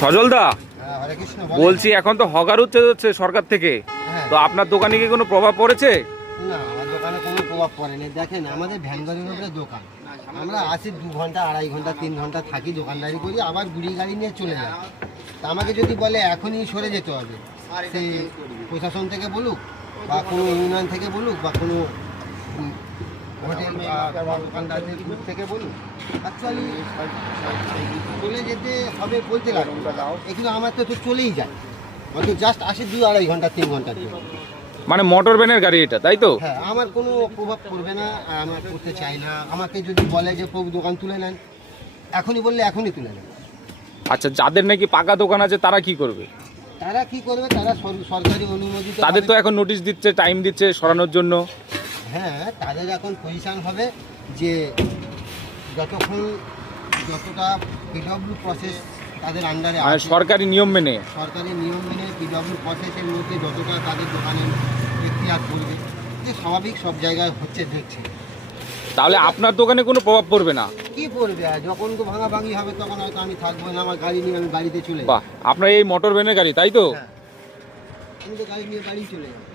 সজলদা, হরে কৃষ্ণ। বলছি এখন তো হকার উচ্ছেদ হচ্ছে সরকার থেকে, তো আপনার দোকানে কি কোনো প্রভাব পড়েছে? না, আমার দোকানে কোনো প্রভাব পড়েনি। দেখেন, আমাদের ভ্যানগাড়ির উপরে দোকান, আমরা আসি 2 ঘন্টা 2.5 ঘন্টা 3 ঘন্টা থাকি, দোকানদারি করি, আবার গুড়ি গাড়ি নিয়ে চলে যাই। তা আমাকে যদি বলে এখনই সরে যেতে হবে, সেই প্রশাসন থেকে বলুক বা কোনো ইউনিয়ন থেকে বলুক বা কোনো হোটেল বা দোকানদারদের গ্রুপ থেকে বলুক, অ্যাকচুয়ালি চলে যেতে হবে বলতে লাগে, কিন্তু আমার তো চলেই যায়, হয়তো জাস্ট আসি 2-2.5 ঘন্টা 3 ঘন্টার জন্য। মানে মোটর ভ্যানের গাড়ি এটা, তাই তো? হ্যাঁ, আমার কোনো প্রভাব পড়বে না, আর আমার করতে চাই না। আমাকে যদি বলে যে প্রভু দোকান তুলে নেন, এখনই বললে এখনই তুলে নেন। আচ্ছা, যাদের নাকি পাকা দোকান আছে তারা কি করবে? তারা কি করবে? তারা সরকারি অনুমোদিত, তাদের তো এখন নোটিশ দিচ্ছে, টাইম দিচ্ছে সরানোর জন্য। হ্যাঁ, তাদের এখন পজিশন হবে যে যতটা পিডব্লিউ প্রসেস তাদের আন্ডারে মানে সরকারি নিয়ম মেনে। সরকারি নিয়ম মেনে পিডব্লিউ প্রসেসের মধ্যে যতটা তাদের দোকানে এখতিয়ার করবে, যে স্বাভাবিক সব জায়গায় হচ্ছে দেখছে। তাহলে আপনার দোকানে কোনো প্রভাব পড়বে না? কি পড়বে? আর যখন তো ভাঙাভাঙি হবে তখন হয়তো আমি থাকবো না, আমার গাড়ি নিয়ে আমি বাড়িতে চলে যাবো। বাহ, আপনার এই মোটর ভ্যানের গাড়ি, তাই তো? হ্যাঁ, আমি তো গাড়ি নিয়ে বাড়ি চলে যাবো।